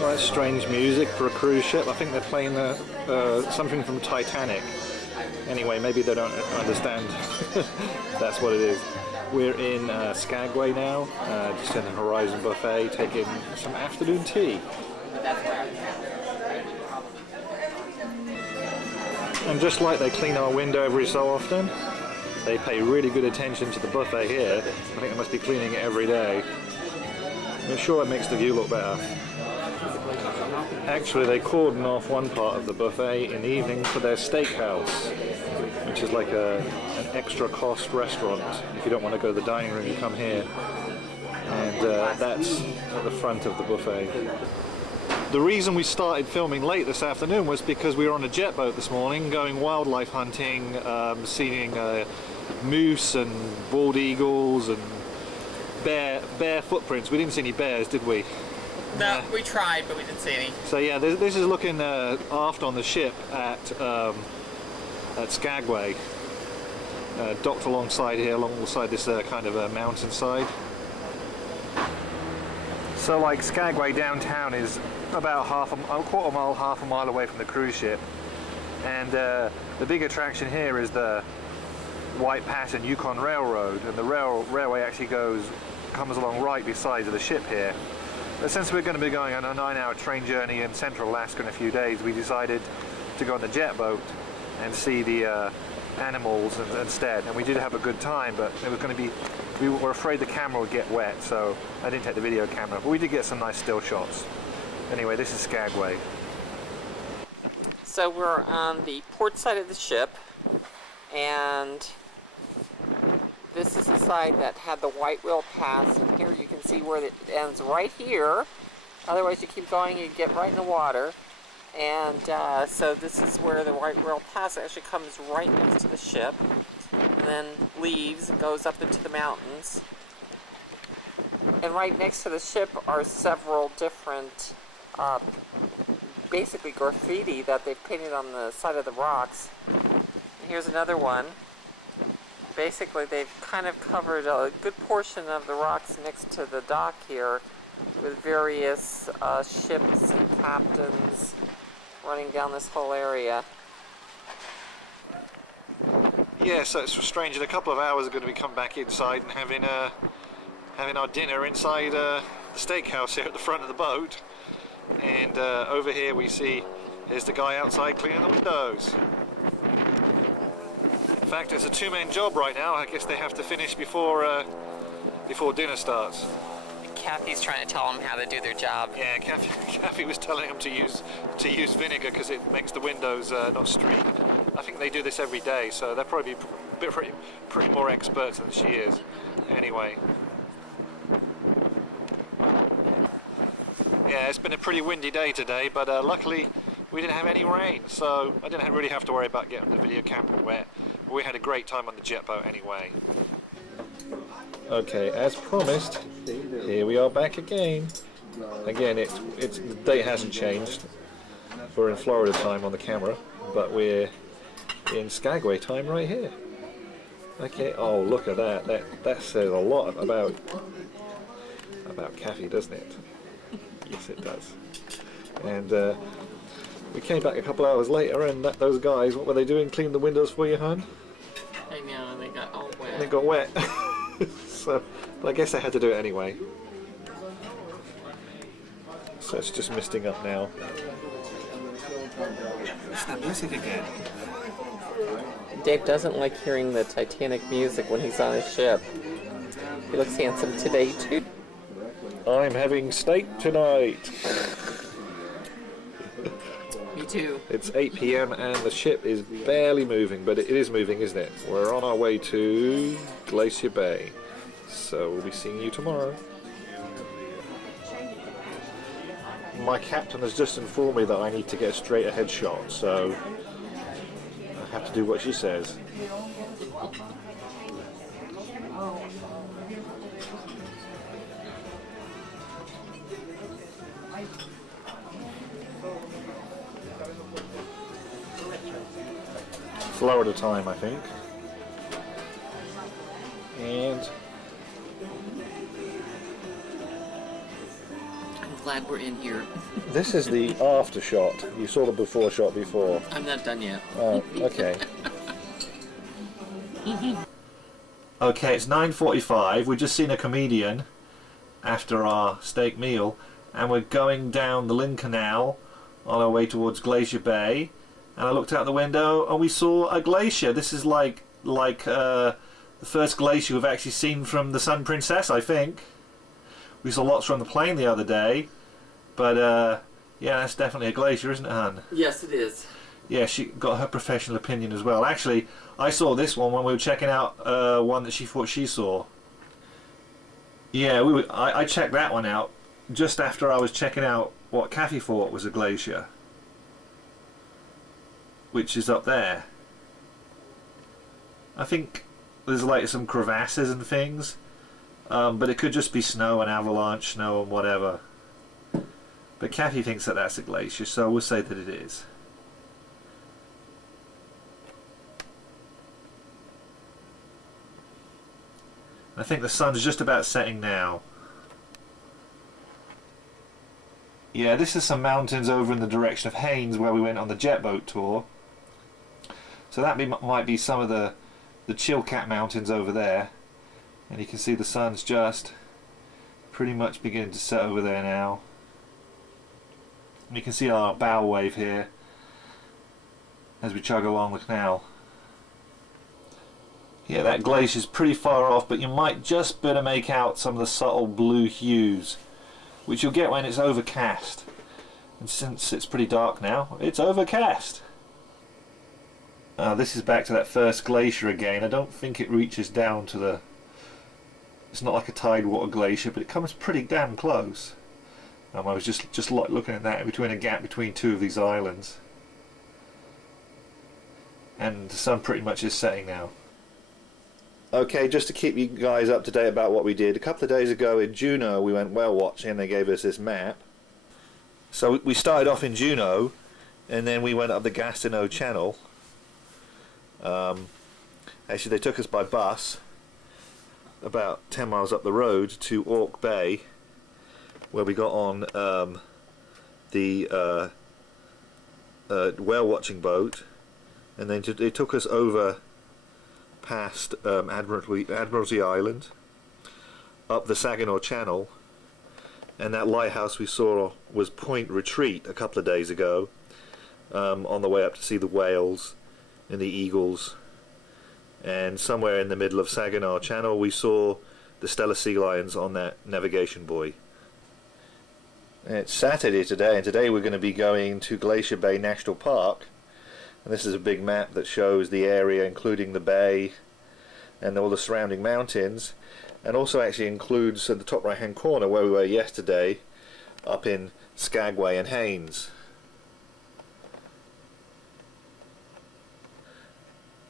Well, that's strange music for a cruise ship. I think they're playing something from Titanic. Anyway, maybe they don't understand. That's what it is. We're in Skagway now, just in the Horizon Buffet, taking some afternoon tea. And just like they clean our window every so often, they pay really good attention to the buffet here. I think they must be cleaning it every day. I'm sure it makes the view look better. Actually, they cordon off one part of the buffet in the evening for their steakhouse, which is like an extra cost restaurant. If you don't want to go to the dining room, you come here. And that's at the front of the buffet. The reason we started filming late this afternoon was because we were on a jet boat this morning going wildlife hunting, seeing moose and bald eagles and bear footprints. We didn't see any bears, did we? No, we tried, but we didn't see any. So yeah, this is looking aft on the ship at Skagway, docked alongside here, alongside this kind of a mountainside. So like Skagway downtown is about a quarter mile, half a mile away from the cruise ship, and the big attraction here is the White Pass and Yukon Railroad, and the railway actually comes along right beside the ship here. But since we're going to be going on a 9-hour train journey in central Alaska in a few days, we decided to go on the jet boat and see the animals instead. And we did have a good time, but it was going to be, we were afraid the camera would get wet, so I didn't take the video camera, but we did get some nice still shots. Anyway, this is Skagway. So we're on the port side of the ship, and this is the side that had the white whale pass, and here you can see where it ends right here. Otherwise you keep going, you get right in the water. And so this is where the white whale pass actually comes right next to the ship, and then leaves and goes up into the mountains. And right next to the ship are several different basically graffiti that they've painted on the side of the rocks. And here's another one. Basically, they've kind of covered a good portion of the rocks next to the dock here with various ships and captains running down this whole area. Yeah, so it's strange. In a couple of hours, we're going to be coming back inside and having our dinner inside the steakhouse here at the front of the boat. And over here we see there's the guy outside cleaning the windows. In fact, it's a two-man job right now. I guess they have to finish before dinner starts. Kathy's trying to tell them how to do their job. Yeah, Kathy was telling them to use vinegar because it makes the windows not streak. I think they do this every day, so they're probably pretty more experts than she is. Anyway. Yeah, it's been a pretty windy day today, but luckily we didn't have any rain, so I didn't really have to worry about getting the video camera wet. But we had a great time on the jet boat anyway. Okay, as promised, here we are back again. Again, the date hasn't changed. We're in Florida time on the camera, but we're in Skagway time right here. Okay, oh look at that. That says a lot about Kathy, doesn't it? Yes, it does. And we came back a couple hours later, and those guys, what were they doing? Cleaning the windows for you, hon? I know, they got all wet. They got wet. So, but I guess I had to do it anyway. So it's just misting up now. It's that music again. Dave doesn't like hearing the Titanic music when he's on a ship. He looks handsome today, too. I'm having steak tonight. Me too. It's 8 PM and the ship is barely moving, but it is moving, isn't it? We're on our way to Glacier Bay. So we'll be seeing you tomorrow. My captain has just informed me that I need to get a straight ahead shot, so I have to do what she says. Florida time, I think. And glad we're in here. This is the after shot. You saw the before shot before. I'm not done yet. Oh, okay. Okay, it's 9:45. We've just seen a comedian after our steak meal, and we're going down the Lynn Canal on our way towards Glacier Bay. And I looked out the window and we saw a glacier. This is like the first glacier we've actually seen from the Sun Princess, I think. We saw lots from the plane the other day, but yeah, that's definitely a glacier, isn't it, hon? Yes, it is. Yeah, she got her professional opinion as well. Actually, I saw this one when we were checking out one that she thought she saw. Yeah, I checked that one out just after I was checking out what Kathy thought was a glacier, which is up there. I think there's like some crevasses and things, but it could just be snow and avalanche snow and whatever. But Kathy thinks that that's a glacier, so we'll say that it is. I think the sun's just about setting now. Yeah, this is some mountains over in the direction of Haynes where we went on the jet boat tour. So that might be some of the Chilkat Mountains over there. And you can see the sun's just pretty much beginning to set over there now. And you can see our bow wave here as we chug along the canal. Yeah, that glacier's pretty far off, but you might just better make out some of the subtle blue hues, which you'll get when it's overcast. And since it's pretty dark now, it's overcast. This is back to that first glacier again. I don't think it reaches down to the... It's not like a tidewater glacier, but it comes pretty damn close. I was just looking at that between a gap between two of these islands. And the sun pretty much is setting now. Okay, just to keep you guys up to date about what we did, a couple of days ago in Juneau we went whale watching and they gave us this map. So we started off in Juneau and then we went up the Gastineau Channel. Actually they took us by bus about 10 miles up the road to Ork Bay, where we got on the whale watching boat, and then they took us over past Admiralty Island, up the Saginaw Channel, and that lighthouse we saw was Point Retreat a couple of days ago, on the way up to see the whales and the eagles. And somewhere in the middle of Saginaw Channel we saw the Steller sea lions on that navigation buoy. It's Saturday today, and today we're going to be going to Glacier Bay National Park. And this is a big map that shows the area, including the bay and all the surrounding mountains, and also actually includes at the top right hand corner where we were yesterday, up in Skagway and Haynes.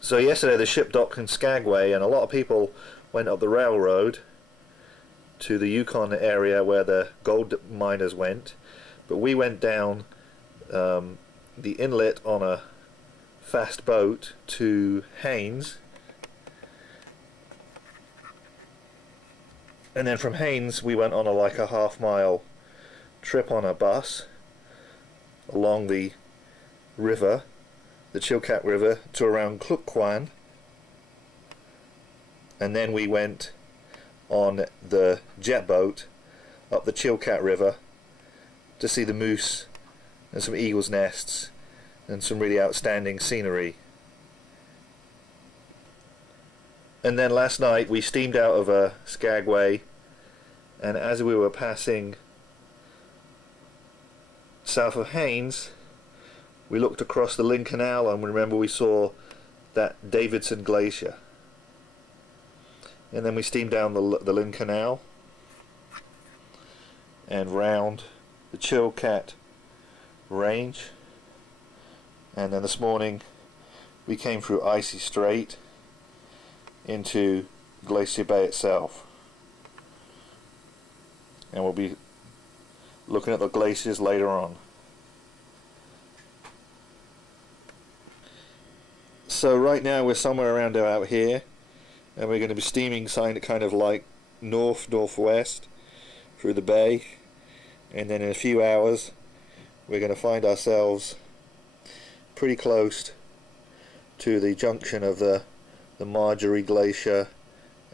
So yesterday the ship docked in Skagway, and a lot of people went up the railroad to the Yukon area where the gold miners went, but we went down the inlet on a fast boat to Haynes, and then from Haynes we went on like a half-mile trip on a bus along the river, the Chilkat River, to around Klukwan, and then we went on the jet boat up the Chilkat River to see the moose and some eagles' nests and some really outstanding scenery. And then last night we steamed out of Skagway, and as we were passing south of Haynes we looked across the Lynn Canal, and remember we saw that Davidson Glacier. And then we steamed down the Lynn Canal and round the Chilkat Range, and then this morning we came through Icy Strait into Glacier Bay itself, and we'll be looking at the glaciers later on. So right now we're somewhere around out here, and we're going to be steaming kind of like north-northwest through the bay, and then in a few hours we're going to find ourselves pretty close to the junction of the Marjorie Glacier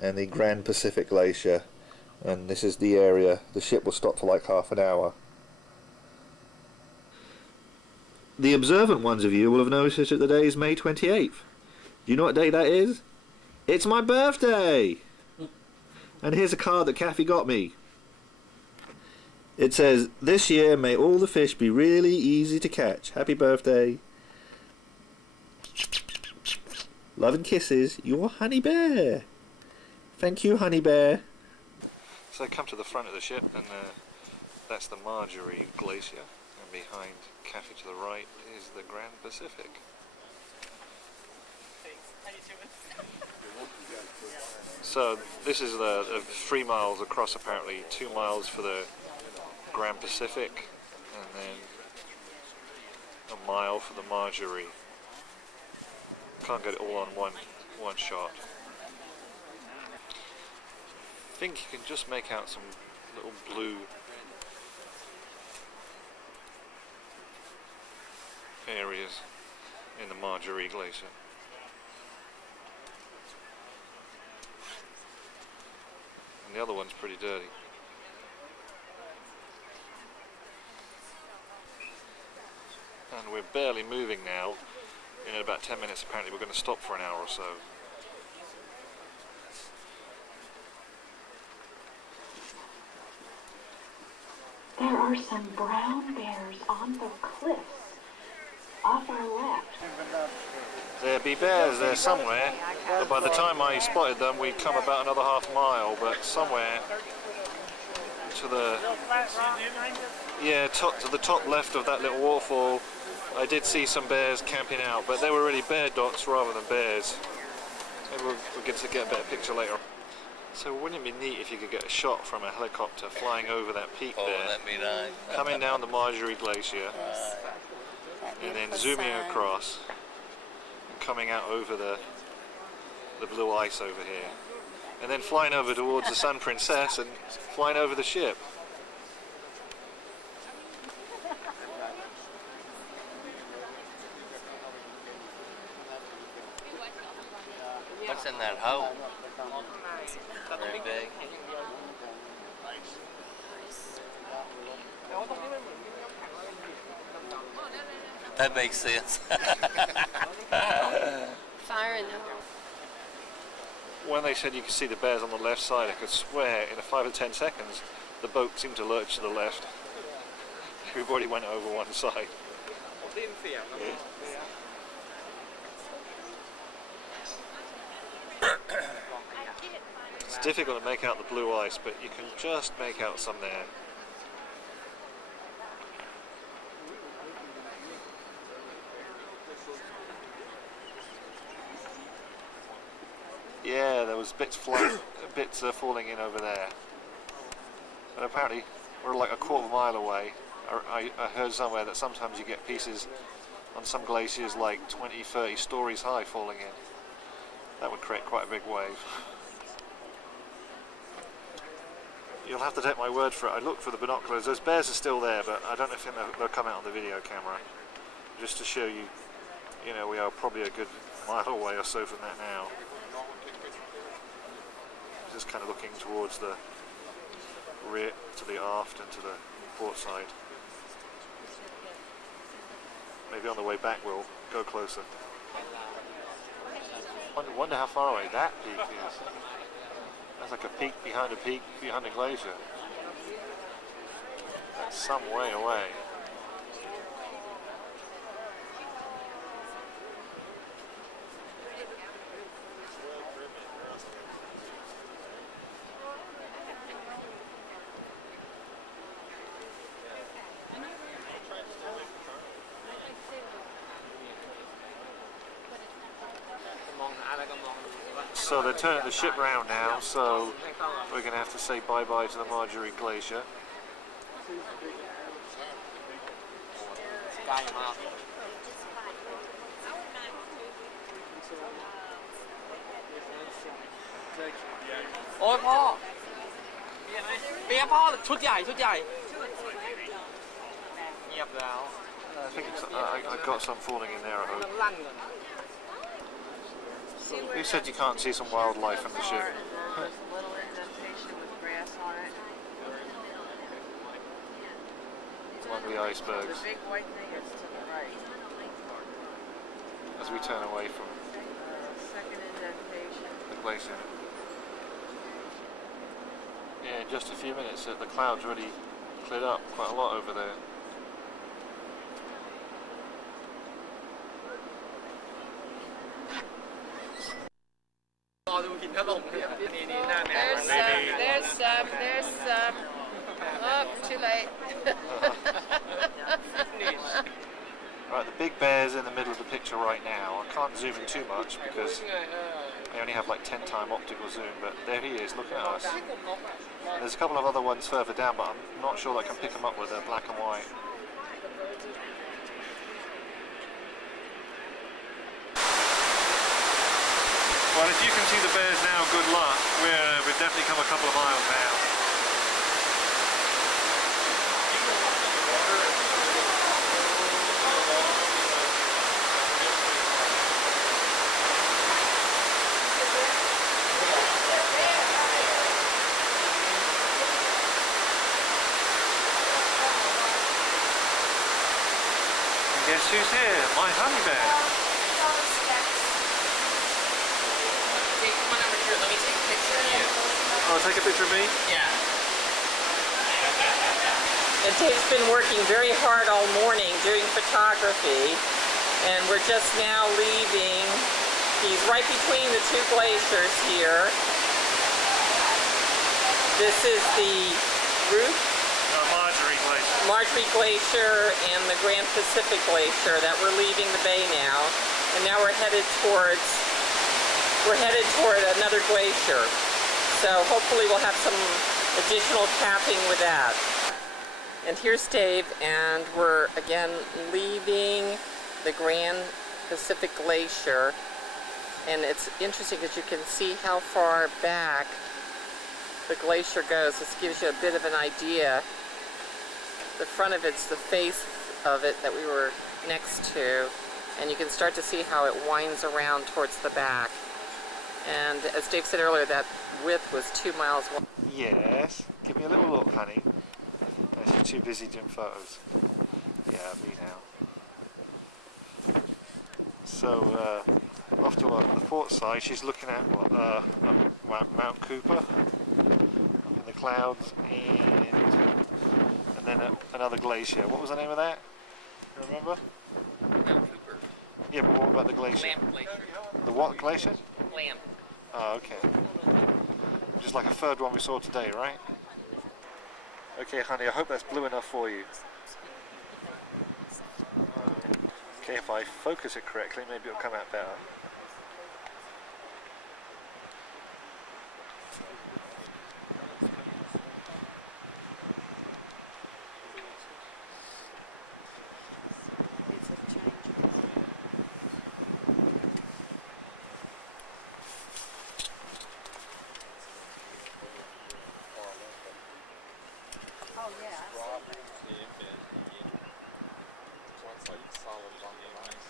and the Grand Pacific Glacier, and this is the area. The ship will stop for like half an hour. The observant ones of you will have noticed that the day is May 28th. Do you know what day that is? It's my birthday! And here's a card that Kathy got me. It says, "This year may all the fish be really easy to catch. Happy birthday. Love and kisses, your Honey Bear." Thank you, Honey Bear. So I come to the front of the ship, and that's the Marjorie Glacier, and behind Kathy to the right is the Grand Pacific. So this is the 3 miles across, apparently 2 miles for the Grand Pacific, and then a mile for the Marjorie. Can't get it all on one shot. I think you can just make out some little blue areas in the Marjorie Glacier. And the other one's pretty dirty. And we're barely moving now. In about 10 minutes apparently we're going to stop for an hour or so. There are some brown bears on the cliffs off our left. There be bears there somewhere, but by the time I spotted them we'd come about another half mile, but somewhere to the to the top left of that little waterfall I did see some bears camping out, but they were really bear dots rather than bears. Maybe we'll get a better picture later. So wouldn't it be neat if you could get a shot from a helicopter flying over that peak there, coming down the Marjorie Glacier, and then zooming across, and coming out over the blue ice over here, and then flying over towards the Sun Princess and flying over the ship. What's in that hole? Very big. That makes sense. Fire in there. When they said you could see the bears on the left side, I could swear in 5 or 10 seconds the boat seemed to lurch to the left. Everybody went over one side. It's difficult to make out the blue ice, but you can just make out some there. Yeah, there was bits falling in over there. And apparently we're like a quarter of a mile away. I heard somewhere that sometimes you get pieces on some glaciers like 20, 30 stories high falling in. That would create quite a big wave. You'll have to take my word for it. I looked for the binoculars. Those bears are still there, but I don't know if they'll come out on the video camera. Just to show you, you know, we are probably a good mile away or so from that now. Just kind of looking towards the rear, to the aft and to the port side. Maybe on the way back we'll go closer. Wonder how far away that peak is. That's like a peak behind a glacier. That's some way away. So they're turning the ship round now, so we're going to have to say bye-bye to the Marjorie Glacier. Ôiพ่อเปียพ่อชุดใหญ่ I think I got some falling in there, I hope. Who said you can't see some wildlife from the ship? Little indentation with grass on it. Among the icebergs. The big white thing is to the right. As we turn away from Second indentation. the glacier. Yeah, in just a few minutes the clouds already cleared up quite a lot over there. There's some. Oh, too late. Right, the big bear's in the middle of the picture right now. I can't zoom in too much because I only have like 10x optical zoom, but there he is looking at us. And there's a couple of other ones further down, but I'm not sure I can pick them up with a black and white. Well, if you can see the bears now, good luck. We've definitely come a couple of miles now. And guess who's here? My honey bear. Come on over here, let me take a picture of you. Oh, take a picture of me? Yeah. And Dave's been working very hard all morning doing photography, and we're just now leaving. He's right between the two glaciers here. This is the Marjorie Glacier and the Grand Pacific Glacier that we're leaving the bay now, and now we're headed toward another glacier. So hopefully we'll have some additional capping with that. And here's Dave, and we're again leaving the Grand Pacific Glacier. And it's interesting because you can see how far back the glacier goes. This gives you a bit of an idea. The front of it's the face of it that we were next to, and you can start to see how it winds around towards the back. And as Dave said earlier, that width was 2 miles wide. Yes. Give me a little look, honey. Oh, she's too busy doing photos. Yeah, me now. So, off to the port side, she's looking at what, Mount Cooper in the clouds, and then another glacier. What was the name of that? You remember? Mount Cooper. Yeah, but what about the glacier? Lamp Glacier. The what glacier? Lamp. Oh, okay. Just like a third one we saw today, right? Okay, honey, I hope that's blue enough for you. Okay, if I focus it correctly, maybe it'll come out better.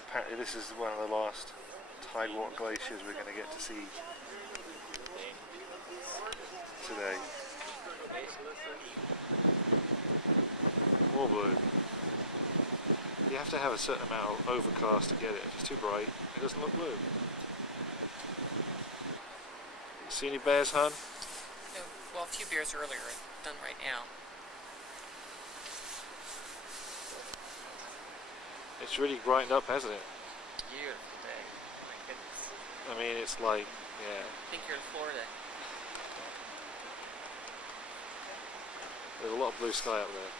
Apparently this is one of the last tidewalk glaciers we're going to get to see today. More blue. You have to have a certain amount of overcast to get it. If it's too bright, it doesn't look blue. See any bears, hon? No, well, a few bears earlier, done right now. It's really brightened up, hasn't it? Beautiful day. My goodness. I mean, it's like, yeah. I think you're in Florida. There's a lot of blue sky up there.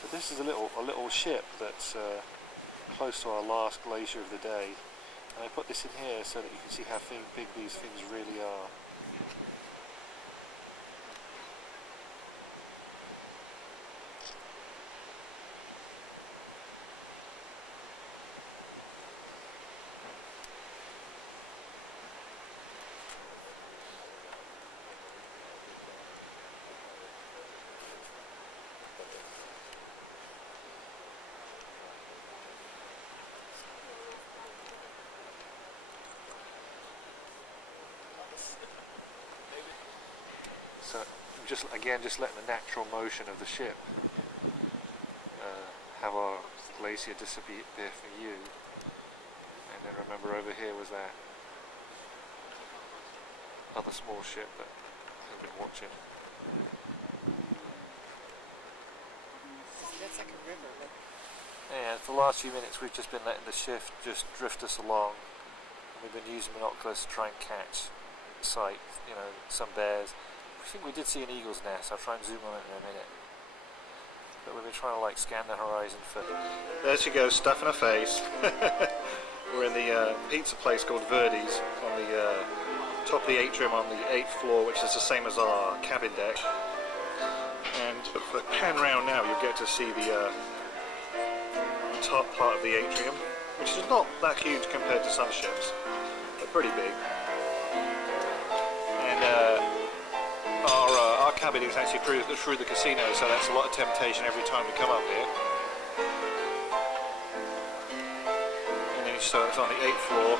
So this is a little ship that's close to our last glacier of the day, and I put this in here so that you can see how big these things really are. So just letting the natural motion of the ship have our glacier disappear for you. And then remember, over here was that other small ship that I've been watching. That's like a river. Look. Yeah, for the last few minutes we've just been letting the ship just drift us along. We've been using binoculars to try and catch sight, you know, some bears. I think we did see an eagle's nest. I'll try and zoom on it in a minute. But we've been trying to like scan the horizon for... There she goes, stuff in her face. We're in the pizza place called Verdi's on the top of the atrium on the 8th floor, which is the same as our cabin deck. And if I pan round now, you'll get to see the top part of the atrium, which is not that huge compared to some ships. They're pretty big. And our cabin is actually through the casino, so that's a lot of temptation every time we come up here. And then so it's on the 8th floor.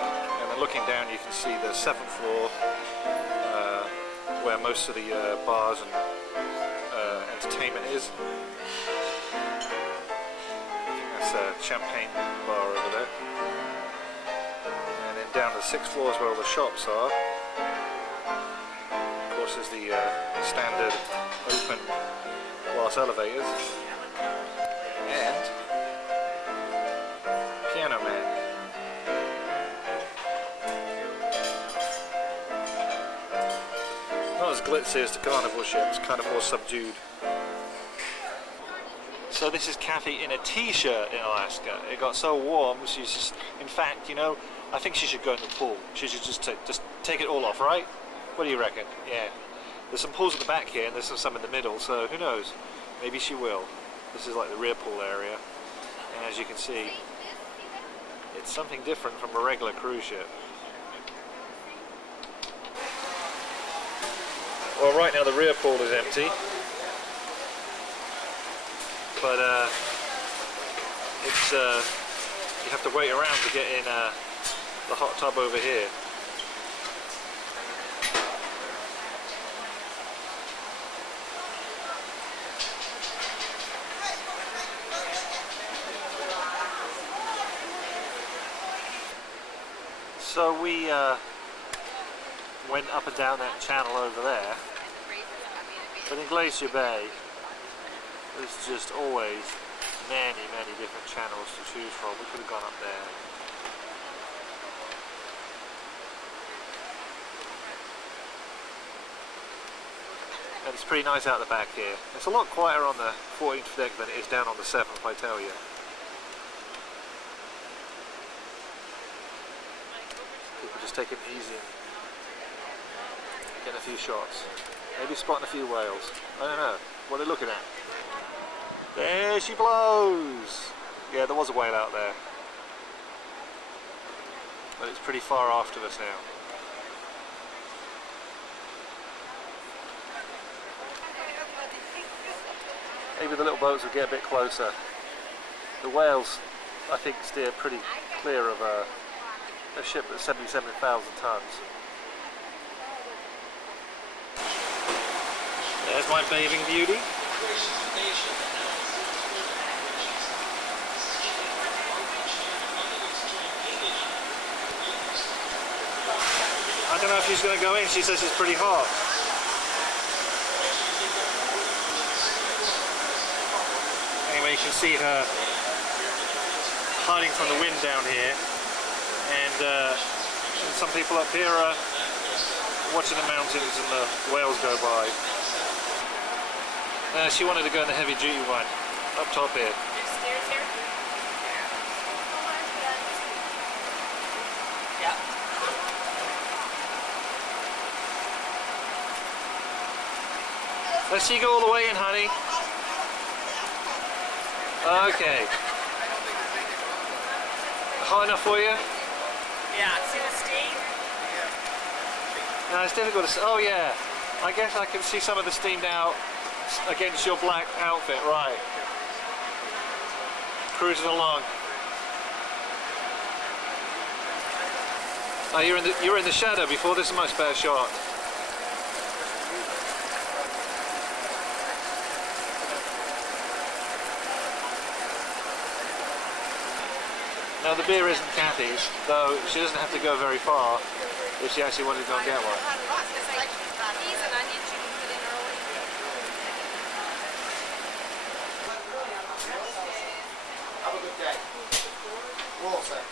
And then looking down, you can see the 7th floor, where most of the bars and entertainment is. I think that's a champagne bar over there. And then down to the 6th floor is where all the shops are. Of course, there's the standard open glass elevators. And Piano Man. Not as glitzy as the Carnival ships, kind of more subdued. So this is Kathy in a t-shirt in Alaska. It got so warm, she's just, in fact, you know, I think she should go in the pool. She should just take it all off, right? What do you reckon? Yeah. There's some pools at the back here and there's some in the middle, so who knows? Maybe she will. This is like the rear pool area. And as you can see, it's something different from a regular cruise ship. Well, right now the rear pool is empty. But it's you have to wait around to get in the hot tub over here. So we went up and down that channel over there, but in Glacier Bay there's just always many different channels to choose from. We could have gone up there. And it's pretty nice out the back here. It's a lot quieter on the 14th deck than it is down on the 7th, I tell you. People just taking it easy and getting a few shots. Maybe spotting a few whales. I don't know. What are they looking at? There she blows! Yeah, there was a whale out there. But it's pretty far after us now. Maybe the little boats will get a bit closer. The whales, I think, steer pretty clear of a ship that's 77,000 tons. There's my bathing beauty. I don't know if she's going to go in. She says it's pretty hot. Anyway, you can see her hiding from the wind down here, and some people up here are watching the mountains and the whales go by. She wanted to go in the heavy duty one, up top here. There's stairs here? Yeah. Let's see you go all the way in, honey. Okay. High enough for you? Yeah, see the steam? No, it's difficult to see. Oh yeah, I guess I can see some of the steam now against your black outfit, right. Cruising along. Oh, you're in the shadow before. This is a much better shot. Now the beer isn't Kathy's, though she doesn't have to go very far if she actually wanted to go and get one. Have a good day. Water.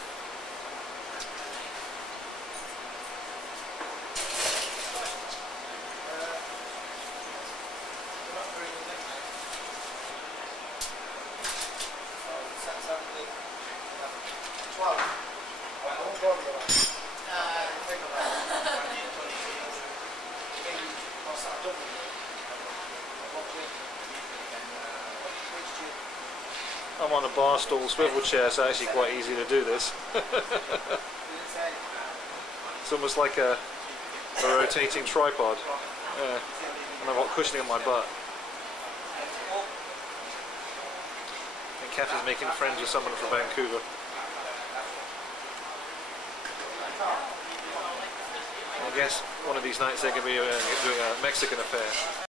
I'm on a bar stool swivel chair, so it's actually quite easy to do this. It's almost like a rotating tripod. Yeah. And I've got cushioning on my butt. And Kathy's making friends with someone from Vancouver. I guess one of these nights they're going to be doing a Mexican affair.